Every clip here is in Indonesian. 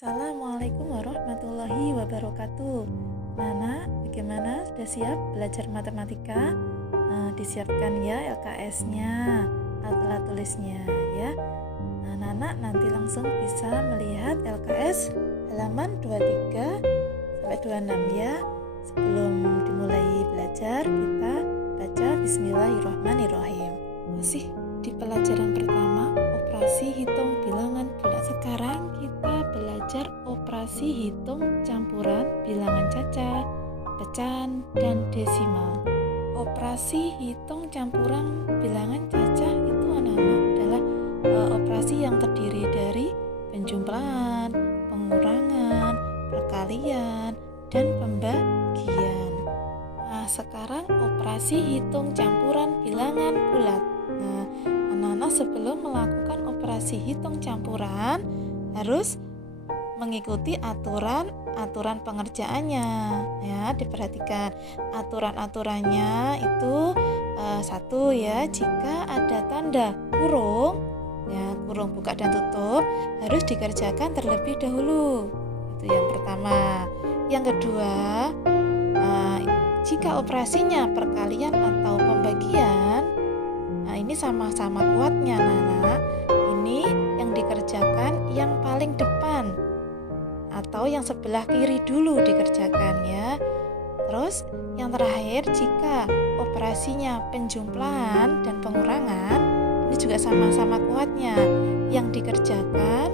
Assalamualaikum warahmatullahi wabarakatuh. Nana, bagaimana? Sudah siap belajar matematika? Disiapkan ya LKS-nya, alat tulisnya ya. Nana nanti langsung bisa melihat LKS halaman 23 sampai 26 ya. Sebelum dimulai belajar, kita baca Bismillahirrahmanirrahim. Masih di pelajaran pertama, operasi hitung bilangan bulat. Sekarang kita belajar operasi hitung campuran bilangan caca, pecahan, dan desimal. Operasi hitung campuran bilangan caca itu anak-anak adalah operasi yang terdiri dari penjumlahan, pengurangan, perkalian, dan pembagian. Nah, sekarang operasi hitung campuran bilangan bulat. Nah, anak-anak sebelum melakukan operasi hitung campuran harus mengikuti aturan pengerjaannya ya. Diperhatikan aturannya itu satu ya, jika ada tanda kurung ya, kurung buka dan tutup harus dikerjakan terlebih dahulu. Itu yang pertama. Yang kedua, jika operasinya perkalian atau pembagian, nah ini sama-sama kuatnya Nana. Ini yang dikerjakan yang paling depan atau yang sebelah kiri dulu dikerjakan ya. Terus yang terakhir, jika operasinya penjumlahan dan pengurangan, ini juga sama-sama kuatnya, yang dikerjakan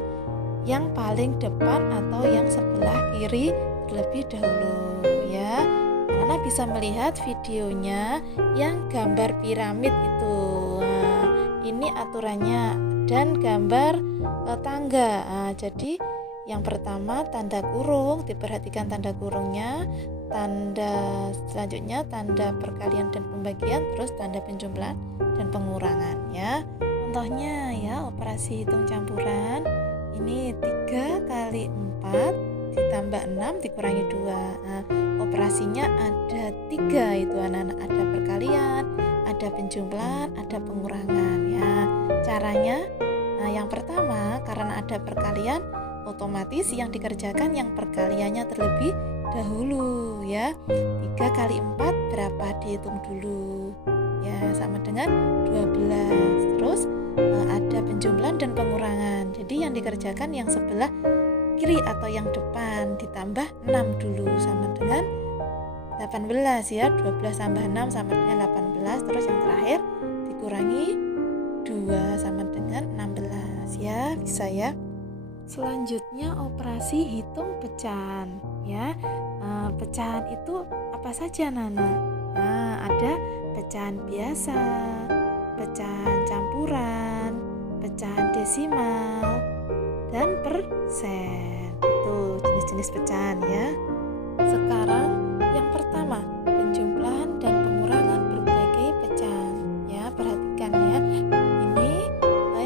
yang paling depan atau yang sebelah kiri terlebih dahulu ya. Karena bisa melihat videonya yang gambar piramid itu. Nah, ini aturannya dan gambar tangga. Nah, jadi yang pertama tanda kurung, diperhatikan tanda kurungnya, tanda selanjutnya tanda perkalian dan pembagian, terus tanda penjumlahan dan pengurangan ya. Contohnya ya, operasi hitung campuran ini 3 kali 4 ditambah 6 dikurangi 2. Nah, operasinya ada 3 itu anak-anak, ada perkalian, ada penjumlahan, ada pengurangan ya. Caranya, yang pertama karena ada perkalian, otomatis yang dikerjakan yang perkaliannya terlebih dahulu ya. 3 kali 4 berapa, dihitung dulu ya, sama dengan 12. Terus ada penjumlahan dan pengurangan, jadi yang dikerjakan yang sebelah kiri atau yang depan, ditambah 6 dulu sama dengan 18 ya. 12 tambah 6 sama dengan 18. Terus yang terakhir dikurangi 2 sama dengan 16 ya. Bisa ya. Selanjutnya operasi hitung pecahan ya. Pecahan itu apa saja Nana? Nah, ada pecahan biasa, pecahan campuran, pecahan desimal, dan persen. Itu jenis-jenis pecahan ya. Sekarang yang pertama, penjumlahan dan pengurangan berbagai pecahan ya. Perhatikan ya. Ini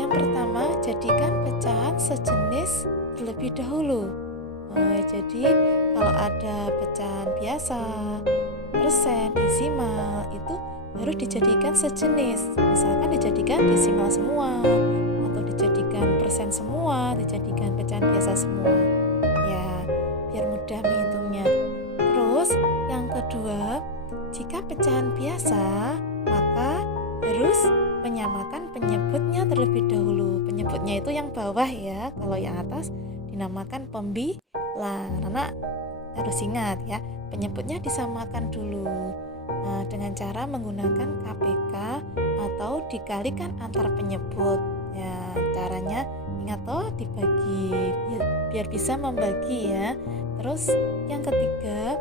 yang pertama, jadikan pecahan sejenis terlebih dahulu. Jadi kalau ada pecahan biasa, persen, desimal itu harus dijadikan sejenis. Misalkan dijadikan desimal semua, atau dijadikan persen semua, dijadikan pecahan biasa semua ya, biar mudah menghitungnya. Terus yang kedua, jika pecahan biasa maka harus menyamakan penyebutnya terlebih dahulu. Penyebutnya itu yang bawah ya, kalau yang atas dinamakan pembilang. Karena harus ingat ya, penyebutnya disamakan dulu dengan cara menggunakan KPK atau dikalikan antar penyebut ya. Caranya ingat dibagi biar bisa membagi ya. Terus yang ketiga,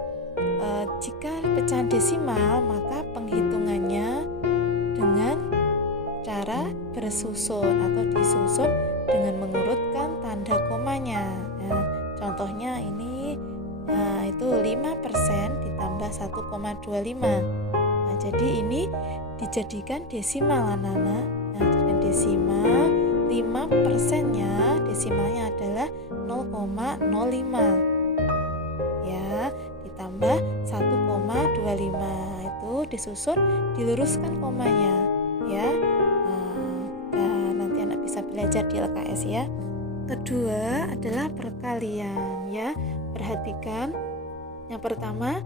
jika pecahan desimal maka penghitungannya dengan cara bersusun atau disusun dengan mengurutkan tanda komanya ya. Contohnya ini itu 5% ditambah 1,25. Nah, jadi ini dijadikan desimal anak-anak. Nah, dengan desimal 5%-nya desimalnya adalah 0,05 ya, ditambah 1,25. Itu disusun, diluruskan komanya ya. Nah, nanti anak bisa belajar di LKS ya. kedua adalah perkalian ya. Perhatikan. Yang pertama,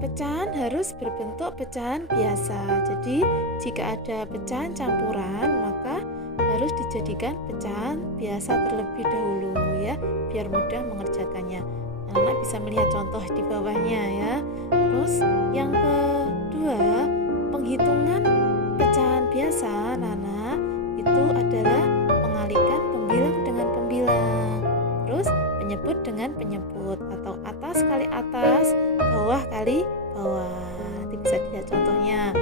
pecahan harus berbentuk pecahan biasa. Jadi, jika ada pecahan campuran, maka harus dijadikan pecahan biasa terlebih dahulu ya, biar mudah mengerjakannya. Anak bisa melihat contoh di bawahnya ya. Terus, yang kedua, penghitungan pecahan biasa, Nana, itu adalah mengalihkan pembilang dengan pembilang. Terus penyebut dengan penyebut atau atas kali atas, bawah kali bawah. Nanti bisa dilihat contohnya.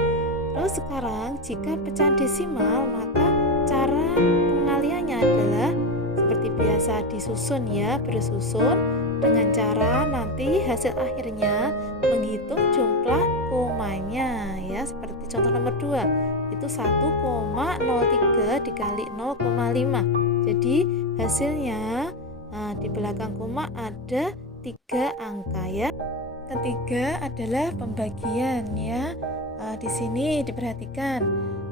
Terus sekarang jika pecahan desimal, maka cara pengaliannya adalah seperti biasa disusun ya, bersusun dengan cara nanti hasil akhirnya menghitung jumlah komanya ya, seperti contoh nomor 2 itu 1,03 dikali 0,5. Jadi hasilnya di belakang koma ada 3 angka ya. Ketiga adalah pembagian ya. Di sini diperhatikan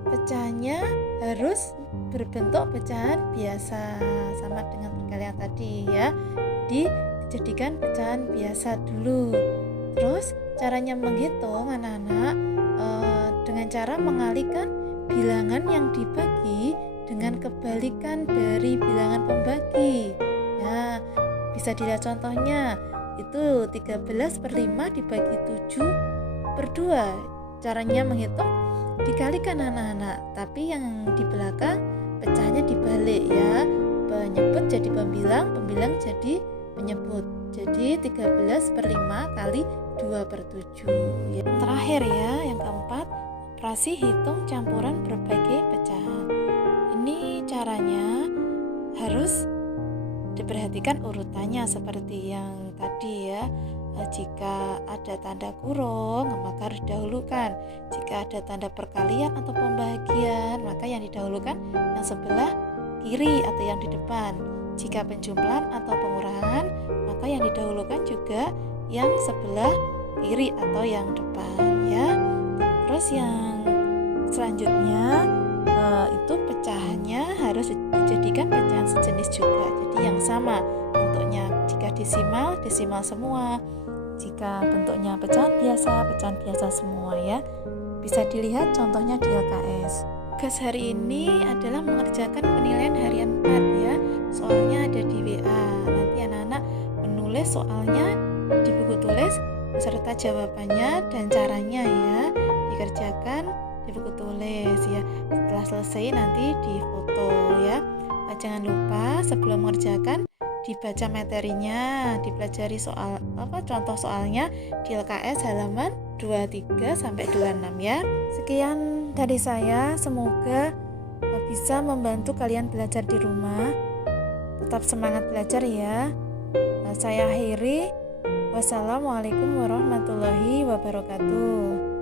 pecahannya harus berbentuk pecahan biasa sama dengan perkalian tadi ya. Jadi dijadikan pecahan biasa dulu. Terus caranya menghitung anak-anak dengan cara mengalihkan bilangan yang dibagi dengan kebalikan dari bilangan pembagi. Ya, bisa dilihat contohnya. Itu 13/5 dibagi 7/2. Caranya menghitung dikalikan anak-anak, tapi yang di belakang pecahnya dibalik ya. Penyebut jadi pembilang, pembilang jadi penyebut. Jadi 13/5 kali 2/7. Yang terakhir ya, yang keempat, operasi hitung campuran berbagai pecahan. Ini caranya harus diperhatikan urutannya seperti yang tadi ya. Jika ada tanda kurung, maka harus didahulukan. Jika ada tanda perkalian atau pembagian, maka yang didahulukan yang sebelah kiri atau yang di depan. Jika penjumlahan atau pengurangan, maka yang didahulukan juga yang sebelah kiri atau yang depan ya. Terus yang selanjutnya itu pecahannya harus dijadikan pecahan sejenis juga. Jadi yang sama bentuknya. Jika desimal, desimal semua. Jika bentuknya pecahan biasa semua ya. Bisa dilihat contohnya di LKS. Tugas hari ini adalah mengerjakan penilaian harian 4 ya. Soalnya ada di WA. Nanti anak-anak menulis soalnya di buku tulis beserta jawabannya dan caranya ya. Dikerjakan di buku tulis ya. Setelah selesai nanti difoto ya. Jangan lupa sebelum mengerjakan dibaca materinya, dipelajari soal contoh soalnya di LKS halaman 23 sampai 26 ya. Sekian dari saya, semoga bisa membantu kalian belajar di rumah. Tetap semangat belajar ya. Saya akhiri. Wassalamualaikum warahmatullahi wabarakatuh.